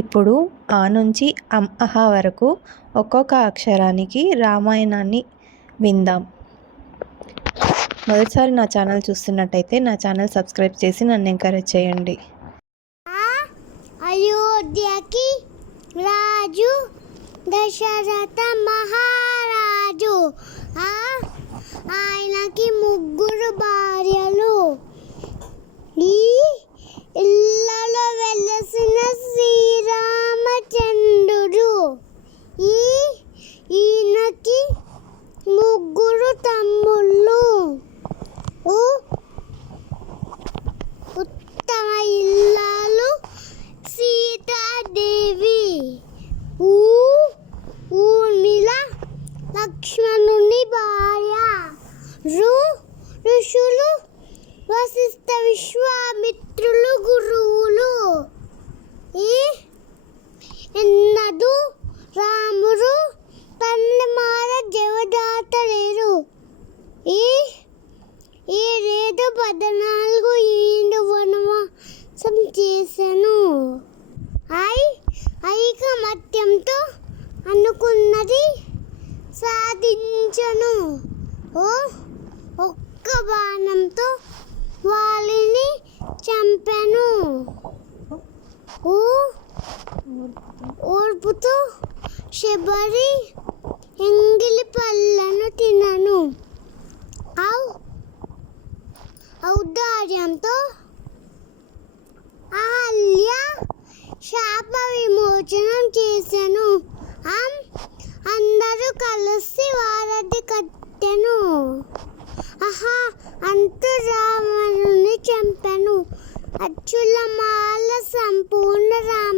ఇప్పుడు ఆ నుంచి అహ వరకు ఒక్కొక్క అక్షరానికి రామాయణాన్ని విందాం. మొదటిసారి నా ఛానల్ చూస్తున్నట్టయితే నా ఛానల్ సబ్స్క్రైబ్ చేసి నన్ను ఎంకరేజ్ చేయండి. అయోధ్యకి రాజు దశరథ మహారాజు, ఆయనకి ముగ్గురు భార్యలు. ఈ ఇళ్ళలో వెలసిన శ్రీరామచంద్రుడు. ఈయనకి ముగ్గురు తమ్ముళ్ళు. ఉత్తమ ఇల్లాలు సీతాదేవి, ఊర్మిళ లక్ష్మణుని భార్య. ఋషులు వశిష్ఠ విశ్వామిత్రులు గురువులు. ఎన్నడు రాముడు తన్ని మార జవదాతలేరు. ఈ రేదు 14 ఏళ్ళు వనవాసం చేశాను. ఐకమత్యంతో అనుకున్నది సాధించను. ఒక్క బాణంతో వాళ్ళని చంపాను. ఓర్పుతో శబరి ఎంగిలి పళ్ళను తినను. ఔదార్యంతో అహల్య శాప విమోచనం చేశాను. అందరూ కలిసి వారధి కట్టెను. అంటూ రావణుని చంపాను. అచ్చుల మాల సంపూర్ణ రామ